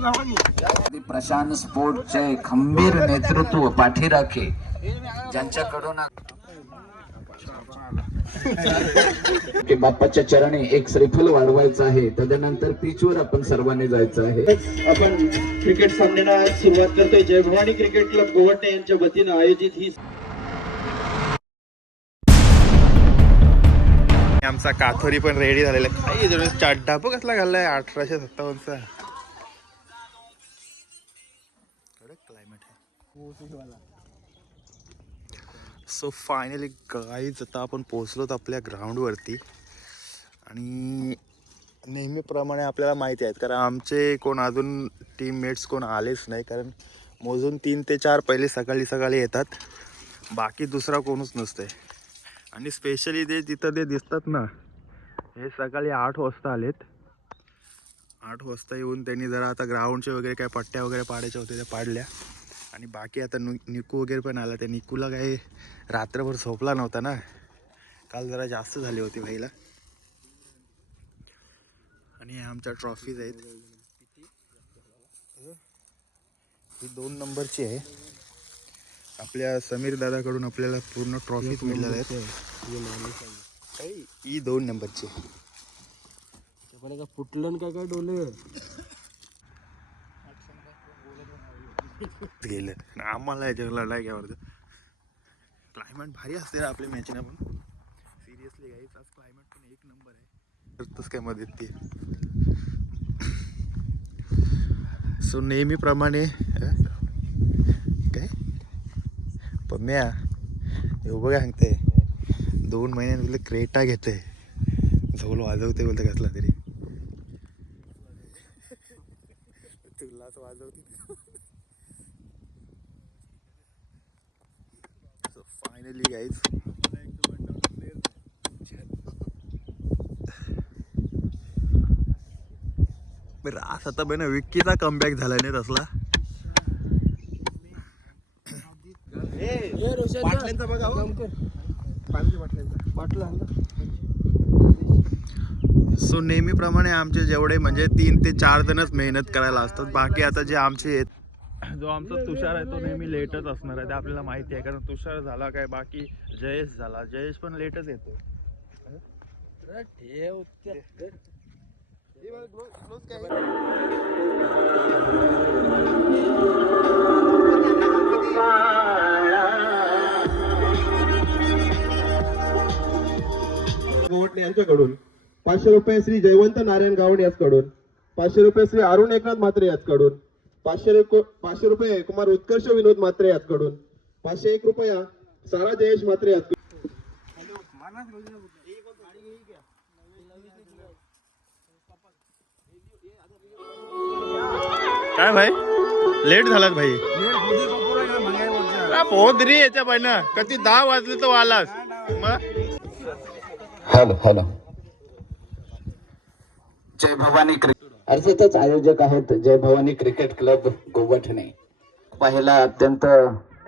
प्रशांत स्पोर्टचे खंबीर नेतृत्व पाठीराखे ज्यांच्याकडून की बाप्पाच्या चरणी एक श्रीफल वाढवायचं आहे, तदनंतर पिचवर आपण सर्वांनी जायचं आहे. आपण क्रिकेट सामन्याला सुरुवात करतोय. जय भवानी क्रिकेट क्लब गोवटे यांच्या वतीनं आयोजित ही आमचा काथोरी पण रेडी झालेला आहे. काही चाड्डाप कसला घाललाय 1857चा. क्लायमेट आहे. सो फायनली गाईज आता आपण पोहोचलोत आपल्या ग्राउंडवरती आणि नेहमीप्रमाणे आपल्याला माहिती आहेत कारण आमचे कोण अजून टीममेट्स कोण आलेच नाही, कारण मोजून 3 ते 4 पहिले सकाळी येतात, बाकी दुसरा कोणच नसतंय. आणि स्पेशली ते तिथं ते दिसतात ना, हे सकाळी 8 वाजता आलेत. 8 वाजता येऊन त्यांनी जरा आता ग्राउंडचे वगैरे काय पट्ट्या वगैरे पाडायच्या होत्या त्या पाडल्या. आणि बाकी आता निकू वगैरे पण आला. त्या निकूला काही रात्रभर झोपला नव्हता ना, काल जरा जास्त झाली होती भाईला. आणि आमच्या ट्रॉफीज आहेत, ही 2 नंबरची आहे. आपल्या समीर दादाकडून आपल्याला पूर्ण ट्रॉफीज मिळाल्या आहेत. ही 2 नंबरची फुटलं काय काय डोले गेलं. आम्हाला याच्यावर लढाई घ्यावं. क्लायमेट भारी असते ना आपल्या मॅचना पण. सिरियसली गाईज आज क्लायमेट पण 1 नंबर आहे. करतच काय मदत ती. सो नेहमीप्रमाणे काय पम्या हे उभं काय सांगते, 2 महिन्यात तुला क्रेटा घेते, झोल वाजवते बोलते कसला तरी. तुलाच वाजवते. सो फायनली गाईज रास आता बघ ना, विक्कीचा कमबॅक झाला नाही तसला. सो नेहमीप्रमाणे आमचे जेवढे म्हणजे 3 ते 4 जणच मेहनत करायला असतात, बाकी आता जे आमचे आहेत, जो आमचा तुषार आहे तो नेहमी लेटच असणार आहे, ते आपल्याला माहिती आहे. कारण तुषार झाला काय, बाकी जयेश झाला, जयेश पण लेटच येतो. गोवटे यांच्याकडून 500 रुपये श्री जयवंत नारायण गावडे याचकडून, 500 रुपये श्री अरुण एकनाथ म्हात्रे याचकडून, 500 रुपये कुमार उत्कर्ष विनोद म्हात्रे याचकडून, 501 रुपया सारा जयेश म्हात्रे याचकडून. काय भाई लेट झालात भाई. बहुत री याच्या पाहिजे ना, कधी 10 वाजले तो आलास मग. हॅलो जय भवानी क्रिकेट अर्थातच आयोजक आहेत जय भवानी क्रिकेट क्लब गोवठणे. पाहिला अत्यंत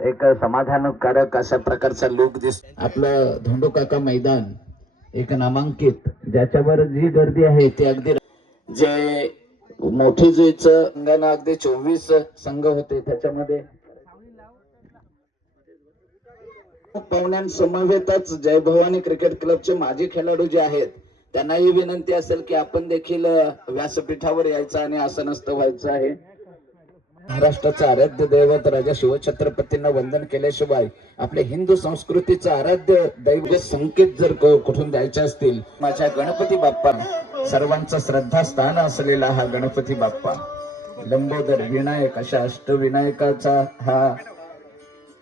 एक समाधानकारक अशा प्रकारचा लुक दिसतो. आपलं धोंडू काका मैदान एक नामांकित, ज्याच्यावर जी गर्दी आहे ती अगदी जे मोठी जुईच संघानं अगदी 24 संघ होते, त्याच्यामध्ये पाहुण्यांसमवेतच जय भवानी क्रिकेट क्लबचे माजी खेळाडू जे आहेत त्यांनाही विनंती असेल की आपण देखील व्यासपीठावर यायचं आणि आसनस्थ व्हायचं आहे. महाराष्ट्राचं आराध्य दैवत राजा शिवछत्रपतींना वंदन केल्याशिवाय आपल्या हिंदू संस्कृतीचं आराध्य दैव संकेत जर कुठून द्यायचे असतील, माझ्या गणपती बाप्पा, सर्वांचा श्रद्धास्थान असलेला हा गणपती बाप्पा, लंबोदर विनायक अशा अष्टविनायकाचा हा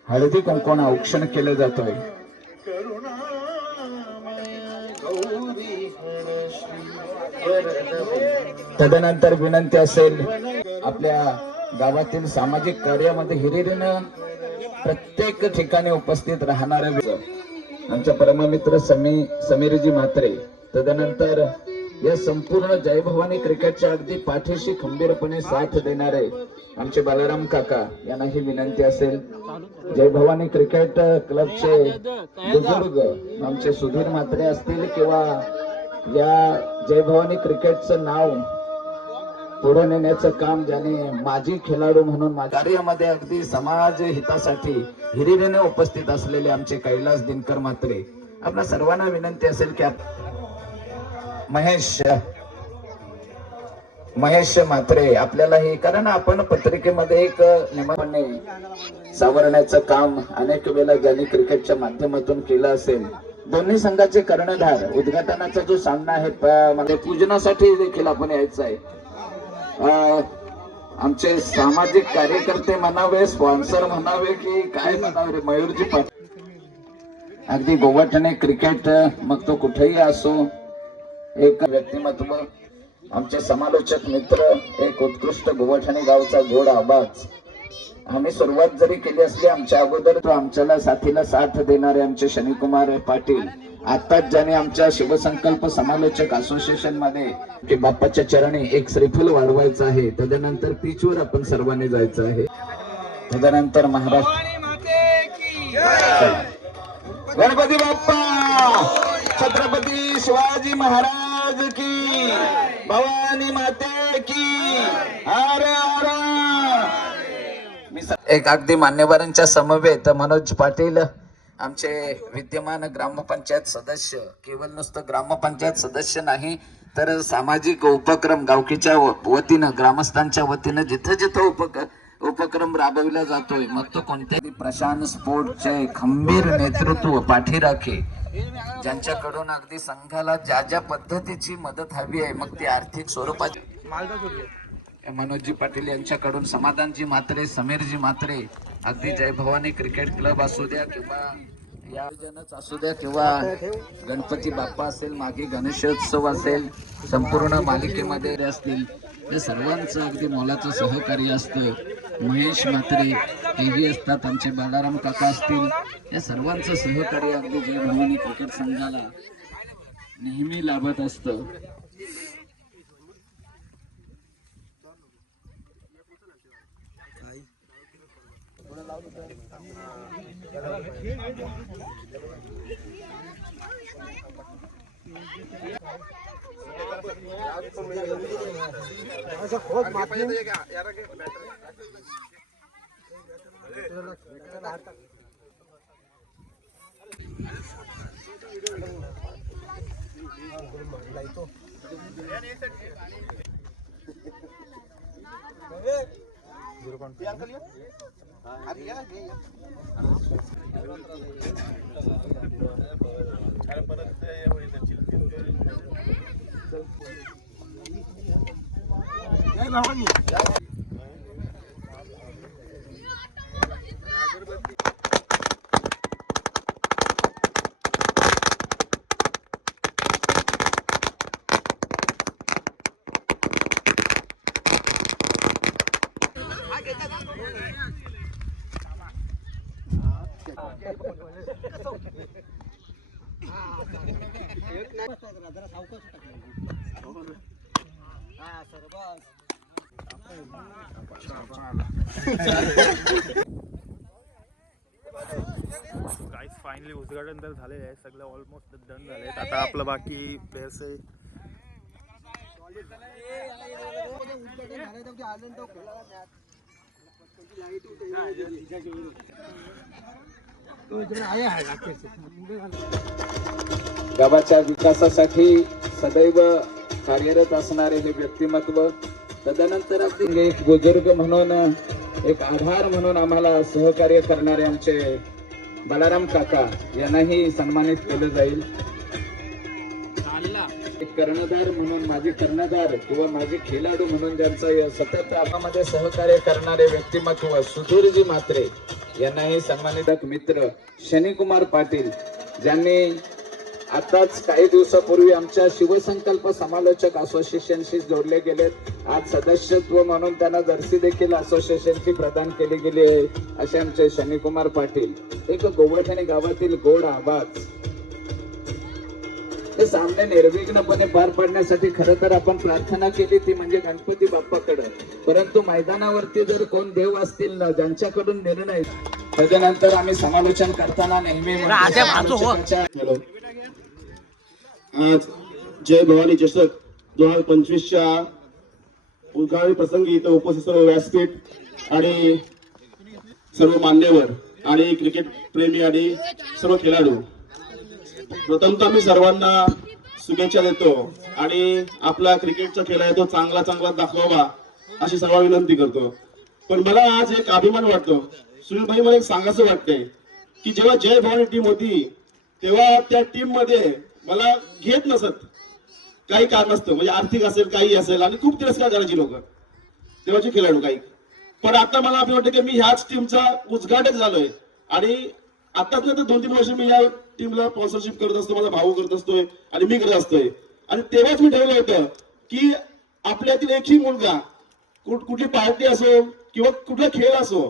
हळदी कुंकून औक्षण केलं जातोय. तदनंतर विनंती असेल आपल्या गावातील सामाजिक कार्यामध्ये हिरिरीनं प्रत्येक ठिकाणी उपस्थित राहणारे आमच्या परममित्र समीरजी म्हात्रे, तदनंतर या संपूर्ण जय भवानी क्रिकेटच्या अगदी पाठीशी खंबीरपणे साथ देणारे आमचे बालाराम काका यांनाही विनंती असेल. जय भवानी क्रिकेट क्लबचे बुजुर्ग आमचे सुधीर म्हात्रे असतील किंवा या जय भवानी क्रिकेटचं नाव पुढे नेण्याचं काम ज्याने माजी खेळाडू म्हणून कार्यामध्ये अगदी समाज हितासाठी हिरिरीने उपस्थित असलेले आमचे कैलास दिनकर म्हात्रे, आपल्या सर्वांना विनंती असेल की महेश म्हात्रे आपल्याला हे, कारण आपण पत्रिकेमध्ये एक नियमाने सावरण्याचं काम अनेक वेळेला ज्यांनी क्रिकेटच्या माध्यमातून केलं असेल. दोन्ही संघाचे कर्णधार उद्घाटनाचा जो सामना आहे म्हणजे पूजनासाठी देखील आपण यायचं आहे. आमचे सामाजिक कार्यकर्ते म्हणावे, स्पॉन्सर म्हणावे की काय म्हणावे, मयूरजी पाटील अगदी गोवाटणे क्रिकेट मग तो कुठेही असो, एक व्यक्तिमत्व, आमचे समालोचक मित्र, एक उत्कृष्ट गोवाटणे गावचा गोड आवाज. आम्ही सुरुवात जरी केली असली आमच्या अगोदर, तो आमच्याला साथीला साथ देणारे आमचे शनिकुमार पाटील, आताच ज्याने आमच्या शिवसंकल्प समालोचक असोसिएशन मध्ये की बाप्पाच्या चरणी एक श्रीफल वाढवायचं आहे. तदनंतर पिचवर आपण सर्वांनी जायचं आहे. तदनंतर महाराष्ट्र गणपती बाप्पा, छत्रपती शिवाजी महाराज की, भवानी माते की, हर हर. एक अगदी मान्यवरांच्या समवेत मनोज पाटील, आमचे विद्यमान ग्रामपंचायत सदस्य, केवळ नुसतं ग्रामपंचायत सदस्य नाही तर सामाजिक उपक्रम गावकीच्या वतीनं, ग्रामस्थांच्या वतीनं जिथं जिथं उपक्रम राबविला जातोय, मग तो कोणत्याही प्रशांत स्पोर्टचे खंबीर नेतृत्व पाठीराखे, ज्यांच्याकडून अगदी संघाला ज्या ज्या पद्धतीची मदत हवी आहे, मग ती आर्थिक स्वरूपाची, मनोजजी पाटील यांच्याकडून, समाधानजी म्हात्रे, समीरजी म्हात्रे, अगदी जय भवानी क्रिकेट क्लब असू द्या किंवा या जनच असू द्या किंवा गणपती बाप्पा असेल, मागे गणेशोत्सव असेल, संपूर्ण मालिकेमध्ये असतील, या सर्वांचं अगदी मोलाचं सहकार्य असतं. महेश म्हात्रे हेही असतात, आमचे बाळाराम काका असतील, या सर्वांचं सहकार्य अगदी जय भवानी क्रिकेट संघाला नेहमी लाभत असतं. गाईस फायनली उद्घाटन तर झालेलं आहे, सगळं ऑलमोस्ट डन झाले. आता आपलं बाकी प्लेयर्स आहे. गावाच्या विकासासाठी सदैव कार्यरत असणारे हे व्यक्तिमत्व, तदनंतर अगदी एक बुजुर्ग म्हणून, एक आधार म्हणून आम्हाला सहकार्य करणारे आमचे बाळाराम काका यांनाही सन्मानित केलं जाईल. एक कर्णधार म्हणून, माझे कर्णधार किंवा माझे खेळाडू म्हणून ज्यांचं सतत आपामध्ये सहकार्य करणारे व्यक्तिमत्व सुधीरजी म्हात्रे यांनाही सन्मानित. मित्र शनिकुमार पाटील, ज्यांनी आताच काही दिवसापूर्वी आमच्या शिवसंकल्प समालोचक असोसिएशनशी जोडले गेलेत. आज सदस्यत्व म्हणून त्यांना जर्सी देखील असोसिएशनची प्रदान केली गेली आहे. असे आमचे शनिकुमार पाटील, एक गोवठणे गावातील गोड आवाज. हे सामने निर्विघ्नपणे पार पाडण्यासाठी खरं तर आपण प्रार्थना केली ती म्हणजे गणपती बाप्पाकडे, परंतु मैदानावरती जर कोण देव असतील ना ज्यांच्याकडून निर्णय, त्याच्यानंतर आम्ही समालोचन करताना नेहमी आज जय भवानी चषक 2025च्या उद्घाटन प्रसंगी इथं उपस्थित सर्व व्यासपीठ आणि सर्व मान्यवर आणि क्रिकेट प्रेमी आणि सर्व खेळाडू, प्रथमतः मी सर्वांना शुभेच्छा देतो आणि आपला क्रिकेटचा खेळ आहे तो चांगला चांगला दाखवावा अशी सर्व विनंती करतो. पण मला आज एक अभिमान वाटतो सुनील भाई, मला एक सांगायचं वाटतंय की जेव्हा जय भवानी टीम होती तेव्हा त्या टीम मध्ये मला घेत नसत, काही कारण असतं, म्हणजे आर्थिक असेल काही असेल आणि खूप तिरस्कार करायची लोक तेव्हाचे खेळाडू काही. पण आता मला असं वाटतं की मी ह्याच टीमचा उद्घाटक झालोय आणि आताच नाही तर 2-3 वर्ष मी या टीमला स्पॉन्सरशिप करत असतो, माझा भाऊ करत असतोय आणि मी करत असतोय. आणि तेव्हाच मी ठरवलं होतं की आपल्यातील एकही मुलगा कुठली पार्टी असो किंवा कुठला खेळ असो,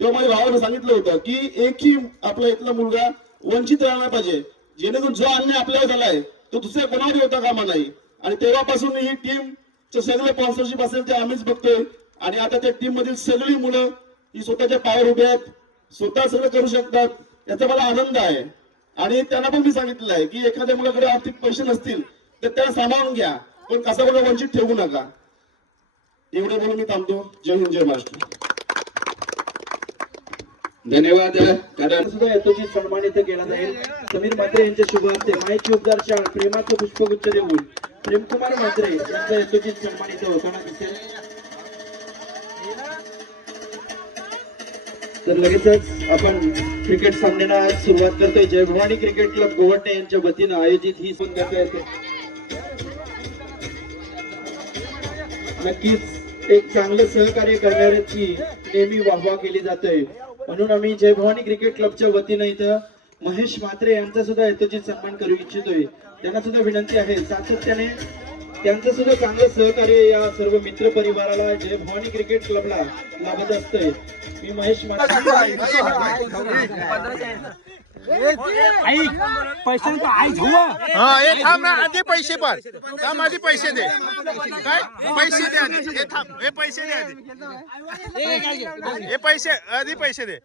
तेव्हा माझ्या भावानं सांगितलं होतं की एकही आपला इथला मुलगा वंचित राहिला पाहिजे, जेणेकरून जो अन्याय आपल्यावर झालाय तो दुसऱ्या कोणावर होता कामा नाही. आणि तेव्हापासून ही टीमचं सगळं स्पॉन्सरशिप असेल ते आम्हीच बघतोय. आणि आता त्या टीम मधील सगळी मुलं ही स्वतःच्या पायावर उभे आहेत, स्वतः सगळं करू शकतात, याचा मला आनंद आहे. आणि त्यांना पण मी सांगितलेलं आहे की एखाद्या मुलाकडे आर्थिक पैसे नसतील तर त्याला सांभाळून घ्या, पण कसा कोणा वंचित ठेवू नका. एवढे बोलून मी थांबतो. जय हिंद, जय महाराष्ट्र. धन्यवाद. कारण सुद्धा यथोचित सन्मानित केला जाईल. समीर म्हात्रे यांच्या शुभ हस्ते माहिती उपचार शाळा प्रेमाचं पुष्पगुच्छ देऊन प्रेमकुमार म्हात्रे यांचा यथोचित सन्मानित होताना दिसेल. तर लगेचच आपण क्रिकेट सामन्याला सुरुवात करतोय. जय भवानी क्रिकेट क्लब गोवटे यांच्या वतीनं आयोजित ही स्पर्धा येते. नक्कीच एक चांगलं सहकार्य करणाऱ्याची नेहमी वाहवा केली जाते, म्हणून आम्ही जय भवानी क्रिकेट क्लबच्या वतीनं इथं महेश म्हात्रे यांचा सुद्धा यथोचित सन्मान करू इच्छितोय. त्यांना सुद्धा विनंती आहे सातत्याने त्यांचं सुद्धा चांगलं सहकार्य या सर्व मित्र परिवाराला जय भवानी क्रिकेट क्लबला लाभत असतंय. मी महेश आधी पैसे पण थांब, आधी पैसे दे, काय पैसे दे आधी, हे थांब, हे पैसे दे आधी, हे पैसे आधी पैसे दे.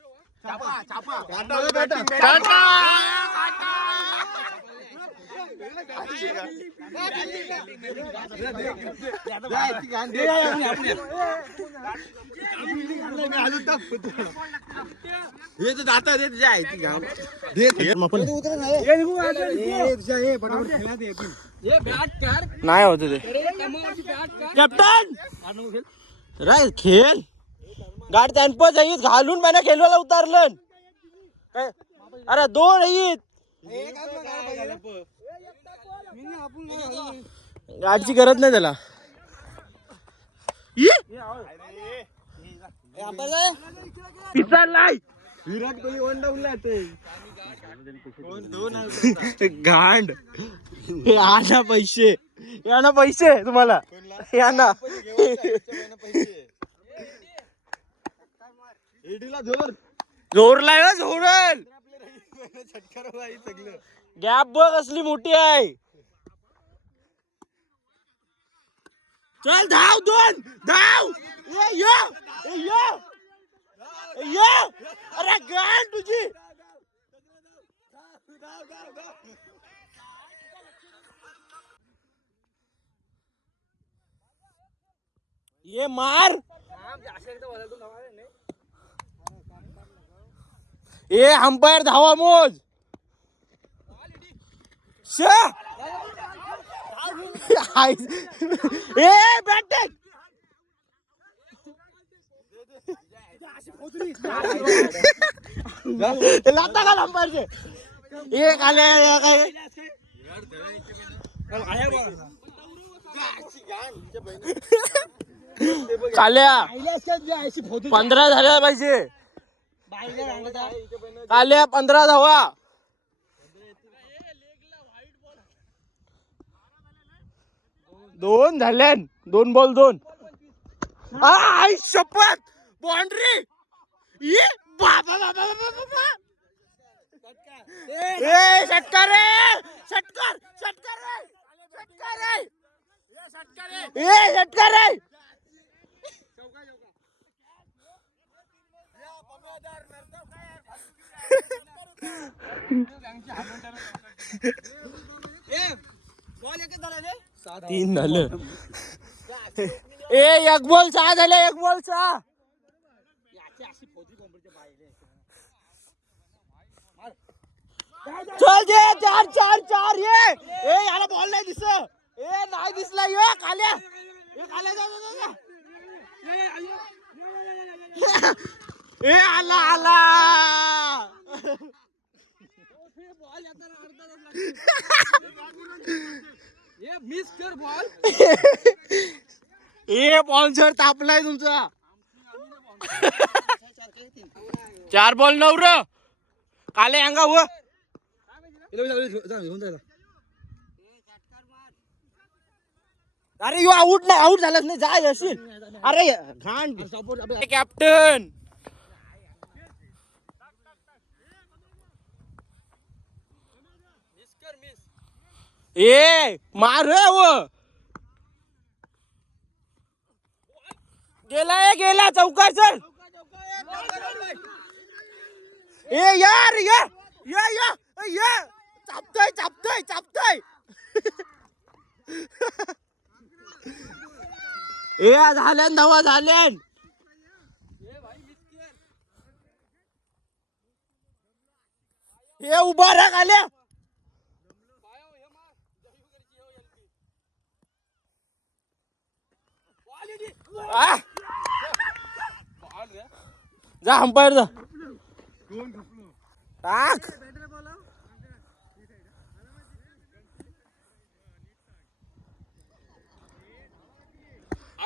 नाही होत ते कॅप्टन राय खेळ गाड त्यांप जाईत घालून मैंने खेळवायला उतारलं काय. अरे दोन येत गाडची गरज नाही त्याला. विराट कोहली वन डाऊनला गांड. आना पैसे, या पैसे तुम्हाला, या ना जोरलाय ना जोरल. गॅप बघ असली मोठी आहे. चल धाव, दोन धाव. अरे गाण तुझी. ये मार. ए अंपायर धावा मोज. ए बॅट लाता का अंपायरचे एक आले काय. काल्या 15 झाल्या पाहिजे. काल्या 15 धावा. दोन झाल्या, 2 बॉल 2. आई शपथ बाउंड्री. ये बाबा बाबा बाबा. ए षटकार रे, षटकार षटकार रे, षटकार रे, ए षटकार रे. तीन झालं. एक बॉल 6 झाले, एक बॉल 6. चल दे 4 ये याला बॉल नाही नाही दिसला ये काल्या जा. आला आला. मिस कर बॉल. बॉन्सर तापलाय तुमचा. 4 बॉल 9 र काले अंगा हो. अरे यो आउट नाही, आउट झालाच नाही. जा यशील. अरे घाण कॅप्टन. मार रे वो. गेला चौकार. चल यार ये चापतोय. झाल्यान धावा झाल्यान. उभा राहा काल्या. जा अंपायर जा. टाक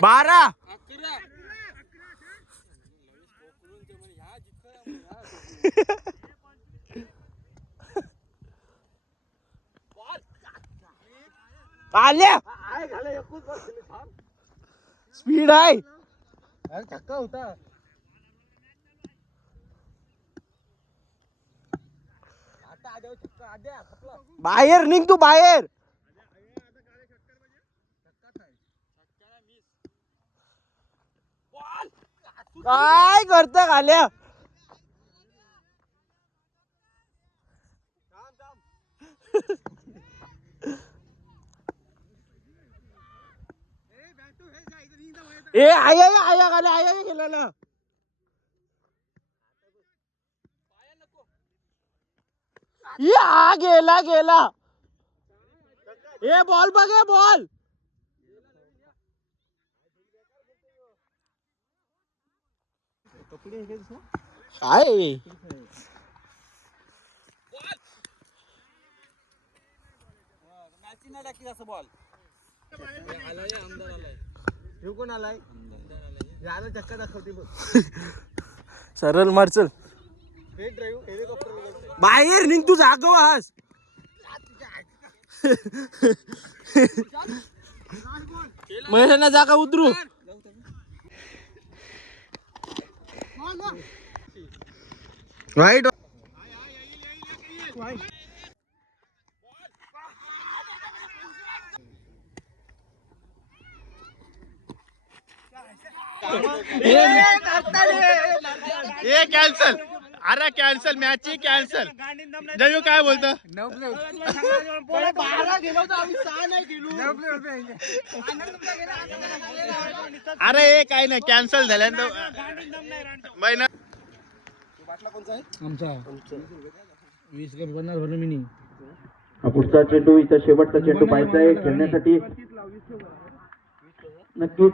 12. आल्या स्पीड आहे. धक्का होता. बाहेर निघ तू बाहेर. काय करत घाल्या. आया घाल्या आया गेला. गेला. बॉल बघे बॉल. काय बॉल कोण आलाय. चक्का दाखवते सरळ मारचल. बाहेर निघ तू जागव हास. महिलांना जागा उतरू. राईट. कॅन्सल. अरे कॅन्सल मॅच कॅन्सल. जयू काय बोलतो. अरे काय नाही कॅन्सल झाल्यानंतर महिना. पुढचा चेंडू इथं शेवटचा चेंडू पाहायचा आहे खेळण्यासाठी. नक्कीच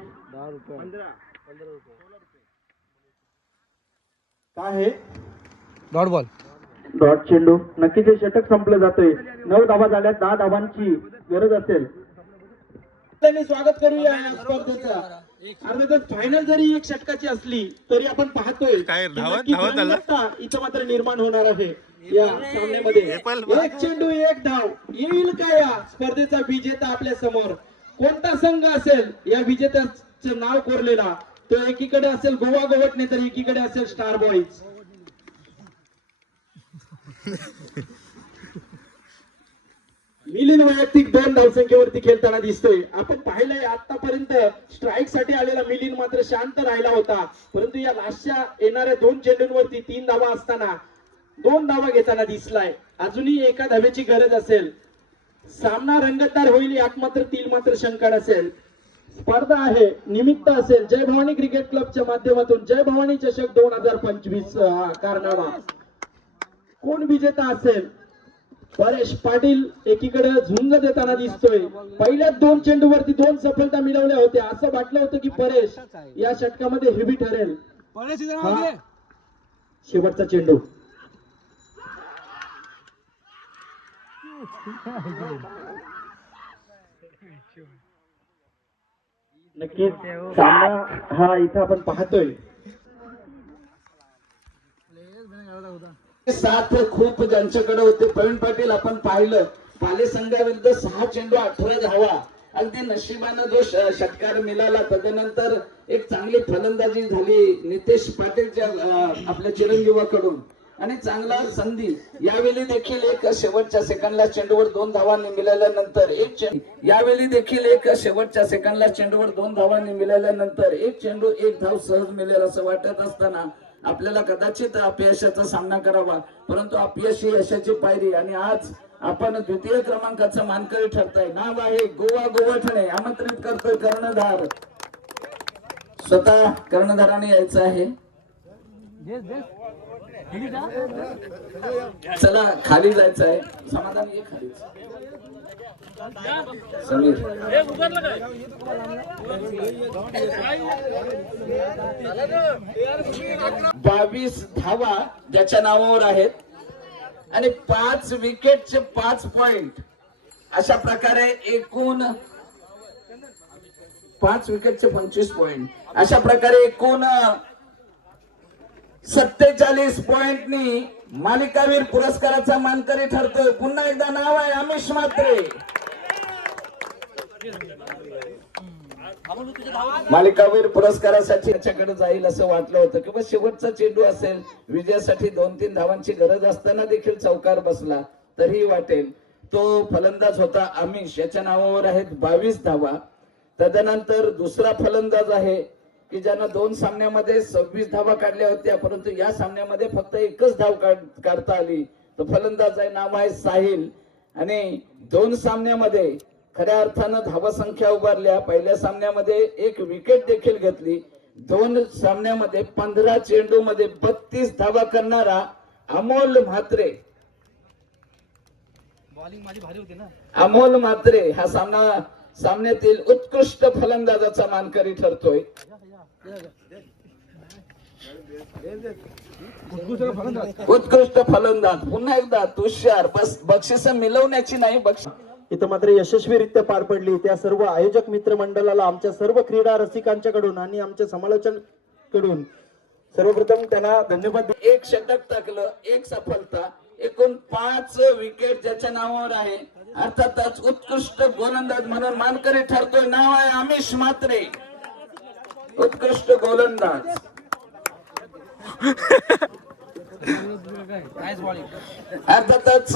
काय आहे डॉट बॉल. डॉट चेंडू. नक्कीच हे षटक संपलं जातोय. 9 धावा झाल्या. 10 धावांची गरज असेल. स्वागत करूया या स्पर्धेचा. अर्थातच फायनल जरी एक षटकाची असली तरी आपण पाहतोय काय धावत इथं मात्र निर्माण होणार आहे या सामन्यामध्ये. एक चेंडू एक धाव. येईल का या स्पर्धेचा विजेता आपल्या समोर. कोणता संघ असेल या विजेत्याचं नाव कोरलेला. तो एकीकडे असेल गोवा गोवटणे तर एकीकडे असेल स्टार बॉईज. मिलिंद वैयक्तिक 2 धावसंख्येवरती खेळताना दिसतोय. आपण पाहिलंय आतापर्यंत स्ट्राईक साठी आलेला मिलिंद मात्र शांत राहिला होता. परंतु या लास्टच्या येणाऱ्या 2 चेंडूंवरती 3 धावा असताना 2 धावा घेताना दिसलाय. अजूनही एका धावेची गरज असेल. सामना रंगतदार होईल यात मात्र शंका नसेल. स्पर्धा आहे निमित्त असेल जय भवानी क्रिकेट क्लबच्या माध्यमातून जय भवानी चषक 2025 हा कारनामा कोण विजेता असेल. परेश पाटील एकीकडे झुंज देताना दिसतोय. पहिल्याच 2 चेंडूवरती 2 सफलता मिळवल्या होत्या. असं वाटलं होतं की परेश या षटकामध्ये हेवी ठरेल. हा शेवटचा चेंडू नक्कीच सामना हा इथं आपण पाहतोय. साथ खूप ज्यांच्याकडे होते. प्रवीण पाटील आपण पाहिलं पाले संघाविरुद्ध 6 चेंडू 18 धावा. अगदी नशिबानं जो षटकार मिळाला. तदनंतर एक चांगली फलंदाजी झाली नितेश पाटीलच्या आपल्या चिरंजीवाकडून आणि चांगला संधी. यावेळी देखील एक शेवटच्या सेकंदला चेंडूवर 2 धावांनी मिळाल्यानंतर यावेळी देखील एक शेवटच्या सेकंदला चेंडूवर 2 धावांनी मिळाल्यानंतर एक चेंडू 1 धाव सहज मिळेल असं वाटत असताना आपल्याला कदाचित अपयशाचा सामना करावा. परंतु अपयश ही यशाची पायरी आणि आज आपण द्वितीय क्रमांकाचं मानकरी ठरताय. नाव आहे गोवा गोवठणे. आमंत्रित करतोय कर्णधार. स्वतः कर्णधाराने यायचं आहे. चला खाली जायचं आहे. समाधान ये खाली समीर. 22 धावा ज्याच्या नावावर आहेत आणि 5 विकेटचे 5 पॉइंट. अशा प्रकारे एकूण 5 विकेटचे 25 पॉइंट. अशा प्रकारे एकूण 47 पॉइंटनी मालिकावीर पुरस्काराचा मानकरी ठरतोय. पुन्हा एकदा नाव आहे अमिश म्हात्रे. मालिकावीर पुरस्कारासाठी त्याच्याकडे जाईल असं वाटलं होतं किंवा शेवटचा चेंडू असेल. विजयासाठी 2-3 धावांची गरज असताना देखील चौकार बसला तरीही वाटेल. तो फलंदाज होता अमिश. याच्या नावावर आहेत 22 धावा. तदनंतर दुसरा फलंदाज आहे की ज्यानं 2 सामन्यामध्ये 26 धावा काढल्या होत्या परंतु या सामन्यामध्ये फक्त 1च धाव काढता आली. तो फलंदाज आहे नाव आहे साहिल आणि 2 सामन्यामध्ये खऱ्या अर्थानं धावा संख्या उभारल्या. पहिल्या सामन्यामध्ये 1 विकेट देखील घेतली. 2 सामन्यामध्ये 15 चेंडू मध्ये 32 धावा करणारा अमोल म्हात्रे. अमोल म्हात्रे हा सामन्यातील उत्कृष्ट फलंदाजाचा मानकरी ठरतोय. उत्कृष्ट फलंदाज. पुन्हा एकदा तुषार. बस बक्षिस मिळवण्याची नाही बक्षीस इथं मात्र यशस्वीरित्या पार पडली. त्या सर्व आयोजक मित्रमंडळाला आमच्या सर्व क्रीडा रसिकांच्याकडून आणि आमच्या समालोचकांकडून सर्वप्रथम त्यांना धन्यवाद. 1 षटक टाकलं 1 सफलता. एकूण 5 विकेट ज्याच्या नावावर आहे. अर्थातच उत्कृष्ट गोलंदाज म्हणून मानकरी ठरतोय. नाव आहे अमिश म्हात्रे. उत्कृष्ट गोलंदाज. अर्थातच